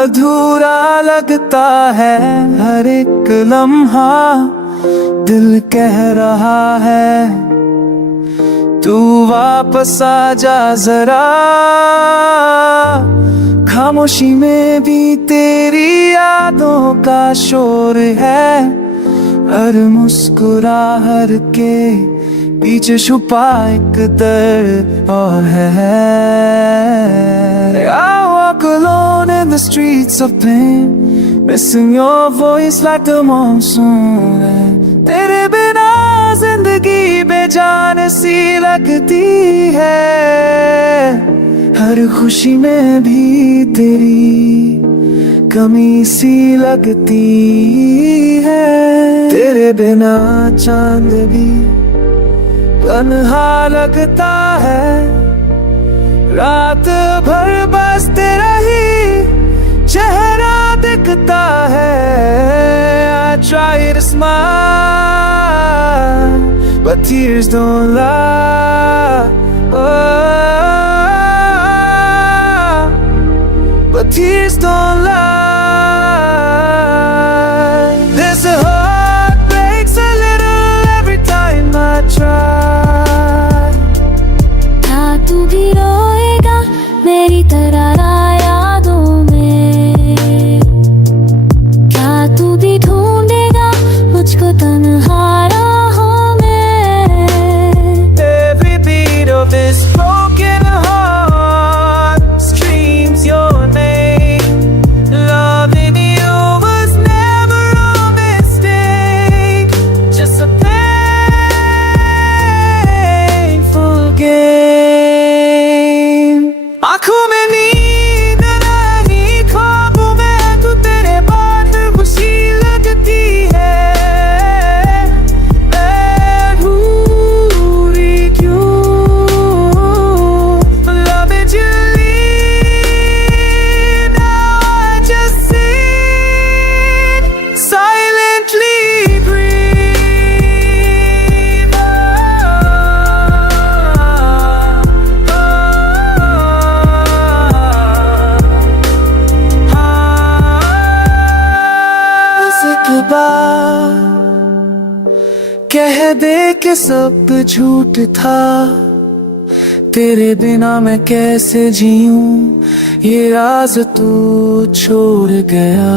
अधूरा लगता है हर एक लम्हा, दिल कह रहा है तू वापस आ जा जरा। खामोशी में भी तेरी यादों का शोर है, हर मुस्कुराहट के पीछे छुपा एक दर्द और है। I walk alone in the streets of pain, missing your voice like the monsoon. तेरे बिना जिंदगी बेजान सी लगती है, हर खुशी में भी तेरी कमी सी लगती है। तेरे बिना चांद भी तन्हा लगता है, रात भर बस तेरा ही चेहरा दिखता है। I try to smile but tears don't lie, but tears don't lie. There's a heart breaks a little every time I try. था तू भी रोएगा मेरी तरह यादों में, क्या तू भी ढूंढेगा मुझको तन्हा राहों में। Every beat of this broken heart screams your name. Loving you was never a mistake, just a painful game. आँखों में नींद नहीं, ख्वाबों में तू तेरे बात खुशी लगती है। अधूरी क्यों love it you leave, now I just sit silently breathe. बस एक बार कह दे कि सब झूठ था, तेरे बिना मैं कैसे जीऊं, ये राज तू छोड़ गया।